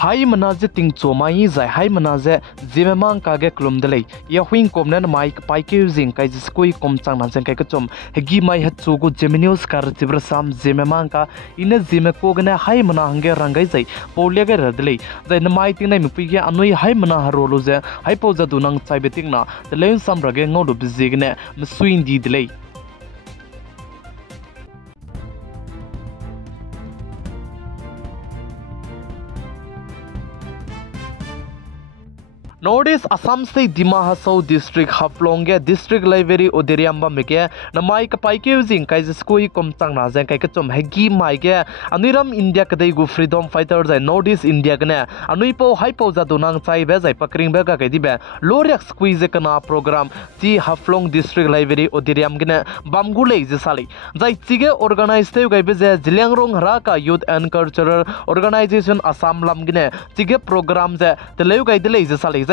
Hai manaze ting chomai zai hai manaze Zeme mang kage klum delay ya huing komnen mai pai ke using kai jiskoi kom chang nan chen kai ka chom hegi mai hat chu gu Geminius kar tibra sam Zeme mang ka ina Zeme ko gna hai mana hange rangai zai polia ga radlei zai na mai ting nai mi ge anoi hai mana harolo ze Haipau jadonang chai beting na the leun sam rage ngodo bizigne msuin di delay Nowadays, Assam State Dima Hasau District Haplongge District Library Oderiamba Mike Namai Kapaike using Kaiskui Komtang Nazen Kaikachum Hegi Maige Aniram India Kadegu Freedom Fighters and Nowadays India Gane Anuipo Haipau jadonang Chai Bezai Pakring Bega Kadibe Loriak Squeeze Kana program T Haflong District Library Oderiam Gane Bamgule Sali Zai Tige organized Gaibize Ziliangrong Raka Youth and Cultural Organization Assam Lamgine Tige programs the Leugai Delay Sali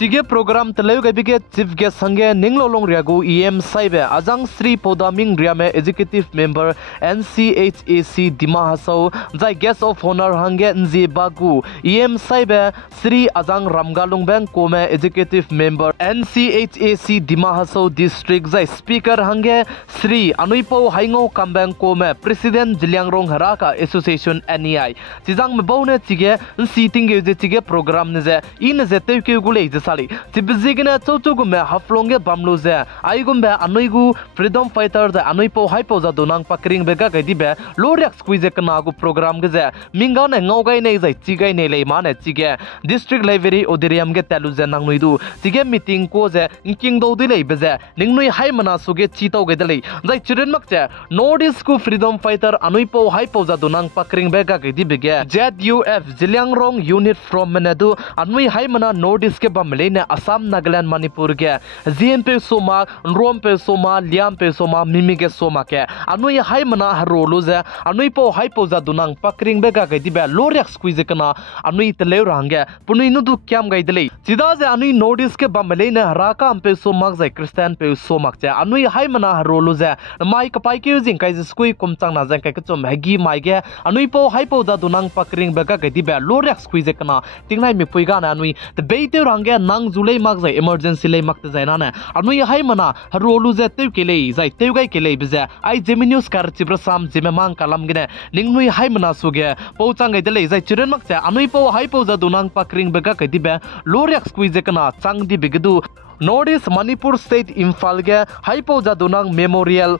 Tige program teleu gabike chief guest sange ninglolong riagu EM saibe ajang Sri Podaming riame executive member NCHAC Dima Hasau jai guest of honor hange nji bagu EM saibe Sri Ajang Ramgalung Bang kome executive member NCHAC Dima Hasau district jai speaker hange Sri Anuipo Haingo Kambang kome president Jiliangrong Haraka Association NEI Chijang mebone tige sitting ge tige program ne je in je teuke gule sali tibzigna chochugume haflonge bamluze aigumbe anoigu freedom fighter da anoipo Haipau jadonang pakring bega gaidibe loriak squeeze kanagu program geze mingane ngaugai nei jai chigai nei leimane chige district library oderiam ge taluze nangnuidu chige meeting ko je king do dilei beze ningnui haimana suge chitau gedalei jai children makche nordis ku freedom fighter anoipo Haipau jadonang pakring bega gaidibege ZUF Ziliangrong unit from Manadu anui haimana nordis ke Malaysia, Assam, Nagaland, Manipur ke ZMP Soma, Rompe Soma, Liampe Soma, Mimige Soma ke Anui hai mana harolo ze Anui po Haipau jadonang pakring bega gaidibe loriak squeeze kana Anui teleu range punui nudu kyam gaidele sida ze Anui notice ke Malaysia Haraka ampe Soma zai Christian pe Soma che Anui hai mana harolo ze mai kapai ke using kai skui komchang na jang kai kachom hagi mai ge Anui po Haipau jadonang pakring bega gaidibe loriak squeeze kana tingnai mi puiga na Anui the beite range nang zulei mak zai emergency lei mak te zaina ne anui hai mana rolu ze teu kelei zai teu gai kelei biza ai Geminius kar chibrasam Zeme mang kalam gine ningnui hai mana suge pouchang gai delei zai chiren mak cha anui po Haipau jadonang pakring bega kadibe loriak squeeze kana chang di bigdu Nordis Manipur State Imphal ge Haipau jadonang memorial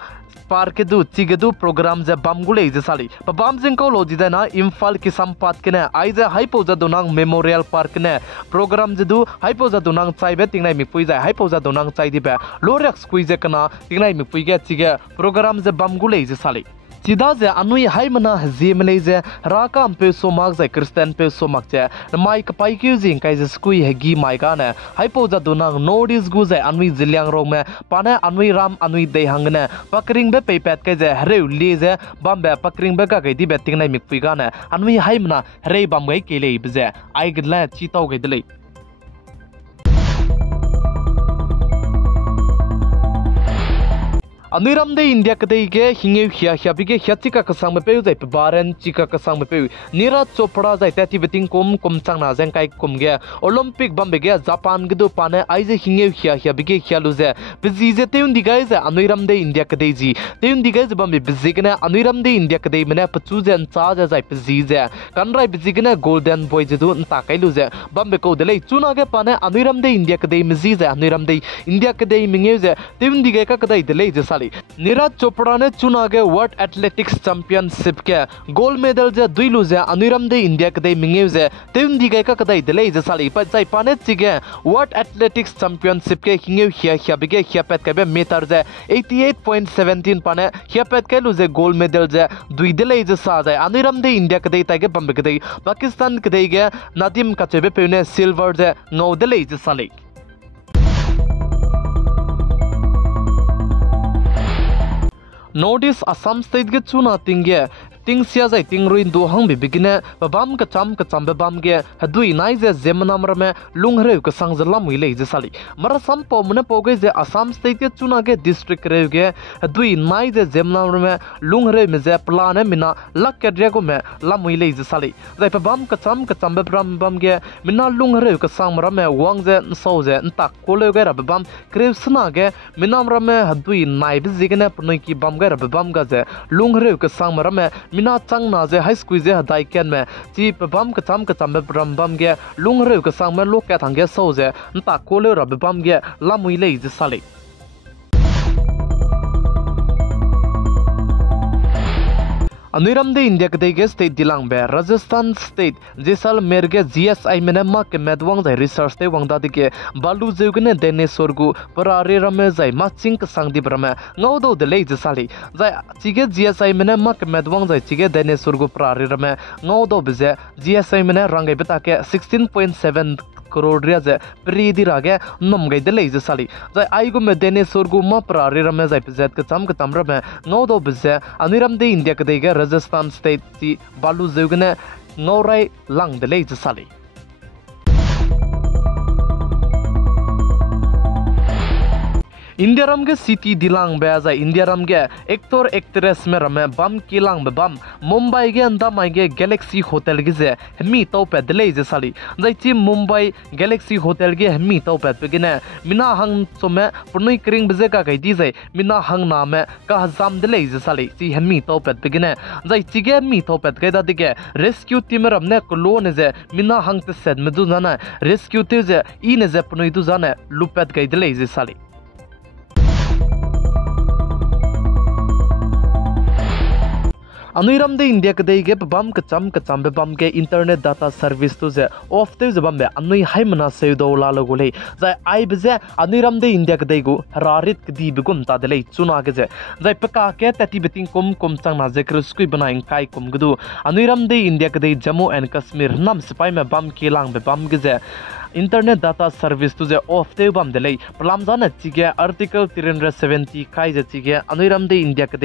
Park du Tigedu program je bamgule je sali pa bamjing ko lo dina Imphal kisam pat kene ai je Haipau jadonang memorial park ne program je du Haipau jadonang chaibe tingnai mi pui ja Haipau jadonang chai dibe loriak squeeze kana tingnai mi pui ge chige program je bamgule je sali Sida ze anui hai mana zemele je raka ampe somak zai Christian pe somak che mai kapai kyuzing kai je skui hegi mai ga ne Haipau jadonang nodis gu zai anui Ziliang rong me pane anui ram anui dei hangne pakring be pepet kai je hreu le je bambe pakring be ga gai di betting nai mikpui ga ne anui hai mana hrei bam gai kele bje ai gidla chitau gai dele Aniramde India kadege hinge hia hia bige hia chika kasang me peu zai pabaren chika kasang me peu Nira Chopra zai tati beting kom chang na jeng kai kom ge Olympic bambege Japan gdu pane aize hinge hia hia bige hia luze bizize teun digai ze Aniramde India kadeji teun digai ze bambe bizigna Aniramde India kadei mena pachu zen cha zai bizize kanrai bizigna golden boy jedu nta kai luze bambe ko delei chuna ge pane Aniramde India kadei mizize Aniramde India kadei mingeze teun digai ka kadai delei je Niraj Chopra ने चुना के world athletics championship के gold medal जे दुइलु जे अनिरमदे India कदे मिंगे जे तेउन दिगे का कदai दले जे साली पचाई पाने चिगे world athletics championship के हिंगे हिया हिया बिगे हिया पेट के मीटर जे 88.17 पाने हिया पेट के लु जे गोल्ड मेडल जे दुइ दले जे सा जे अनिरमदे इंडिया कदे तागे बम्बे कदे पाकिस्तान कदे गे नादिम कचेबे पेने सिल्वर जे ngau दले जे साली Notice Assam State ge chuna tingge ting sia zai ting ruin du hang bi bigine babam ka cham babam ge hadui nai je zemnam rame lunghre ka sang zalam wi le je sali mara sam po mune po ge je Assam state ke chuna ge district re ge hadui nai je zemnam rame lunghre me je plan mina lak ke re go me lam wi le je sali zai babam ka cham babam bam ge mina lunghre ka sang rame wang je so je ntak ko le ge ra babam krev sna ge minam rame hadui nai bi zigene pnoi ki bam ge ra babam ga je lunghre ka sang rame mina chang na je high school je hadai ken me chi babam ka cham babam bam ge lunghre ka sang me lok ka thang ge so je ntak ko le ra babam ge lam wi le je sali Anuiram de India ke ge state dilang be Rajasthan state Jisal merge GSI menema ke medwang zai research te wangda dike balu zeugene dene sorgu parare rame zai matching ka sangdi brame ngaudo de lei jisali zai chige GSI menema ke medwang zai chige dene sorgu parare rame ngaudo beze GSI mene rangai beta ke 16.7 crore ria je pridi rage nom gai de lei jisali zai aigu me dene sorgu ma parare rame zai pzet ka tam rame ngaudo beze Anuiram de India ke ge Rajasthan state ti balu zeugene ngaurai lang de lei jisali India ram ge city dilang be za India ram ge actor actress me rame bam kilang be bam Mumbai ge anda mai ge Galaxy Hotel ge je hemi to pe de lei je sali zai chi Mumbai Galaxy Hotel ge hemi to pe gene mina hang some purnoi kring be je ka kai di zai mina hang na me ka hazam de lei je sali chi hemi to pe gene zai chi ge hemi to pe ga da dige rescue team ram ne ko lo ne je mina hang te sed me du na rescue te je I ne je purnoi du zane lupet ga de lei je sali Anuiram de India ke ge babam ka cham babam ke internet data service tu je off te je bambe anui hai mana se do la lo gole zai ai bze Anuiram de India ke gu rarit ke di bigum ta de lei chuna ge je zai paka ke tati beting kum chang na je krskui banaing kai kum gudu Anuiram de India ke Jammu and Kashmir nam sipai me bam ke lang be bam ge je internet data service tu je off te bam de lei plam jana chige article 370 kai je chige Anuiram de India ke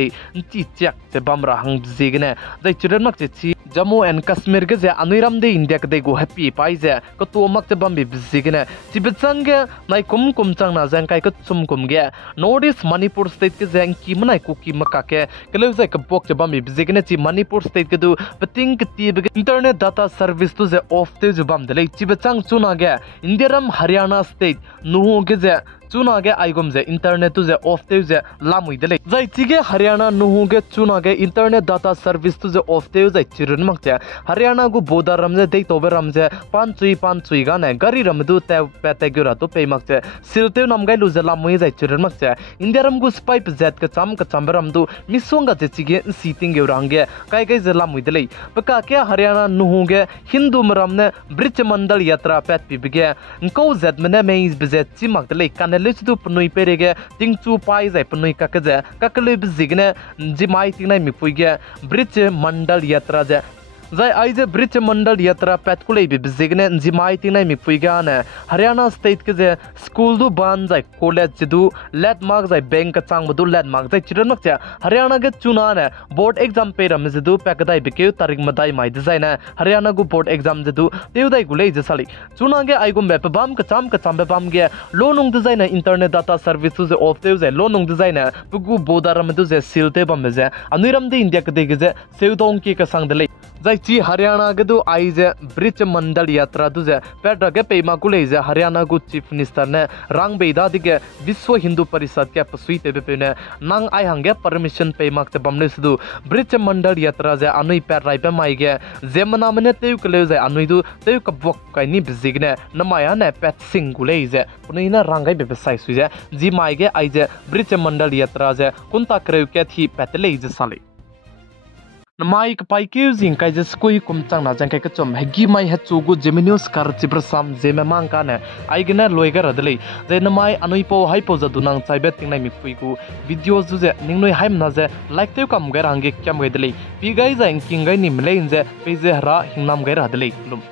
chi chak je bam ra hang zigene zai children mak chi Jammu and Kashmir ge je Anuiram de India ke go happy pai je ko to mak te bam bi zigene chibchang ge nai kum chang na jang kai ko chum kum ge Northeast Manipur state ke jang ki manai ku ki maka ke kelo je ka pok te bam bi zigene chi Manipur state ke du pating ke ti internet data service tu je off te je bam de lei chibchang chuna ge Indiaram Haryana state nuhu ge je chuna ge aigom je internet tu je off te je lamui de lei zai chige Haryana nuhu ge chuna ge internet data service tu je off te je chirun mak je Haryana gu boda ram je dei tobe ram je pan chui ga ne gari ram du te pete gura to pe mak je silte nam gai lu je lamui je chirun mak je Indiaram gu pipe zet ka cham ram du misonga je chige siting ge range kai je lamui de lei paka ke Haryana nuhu ge Hindu maram ne Brij Mandal yatra pet pi bige ko zet mene meis bezet chi mak de lei Lech du pnoi perege tingchu pai zai pnoi kakaje kakale bizigne jimai tinai mipuige Brij Mandal yatra je zai aije Brij Mandal yatra petkulei bi bizigne jimai tinai mipuiga ne Haryana state ke je school du ban zai college du landmark zai bank chang du landmark zai chiran cha Haryana ge chuna ne board exam pe ram je du pakdai bikeu tarik madai mai design ne Haryana gu board exam je du teudai gulei je sali chuna ge aigum be bam ka cham bam ge lonung design internet data services of te je lonung design pugu bodaram du je silte bam je Anuiram de India ke je seudong ki ka sang de zai chi Haryana ge du ai je Brij Mandal yatra du je pedra ge peima kulei je Haryana gu chief minister ne rang beida dige Vishwa Hindu Parishad ke pasui te be ne nang ai hange permission peima te bamne sudu Brij Mandal yatra je anui per rai pe mai ge zemna mane te kule je anui du te ka bok kai ni bizigne namaya ne pet sing kulei je punina rangai be sai su je ji mai ge ai je Brij Mandal yatra je kunta kreu ke thi petlei je sali Namai kapai ke using kai jes koi kum chang na jang kai ka chom hegi mai ha chu gu Geminius kar chibra sam Zeme mang ka ne ai gna loiga radlei je namai anui po Haipau jadonang chaibet tingnai mi pui ku video ju je ningnoi haim na je like te kam ga range kyam ga delei pi gai jang king gai nim lein je pe je hra hingnam ga radlei lum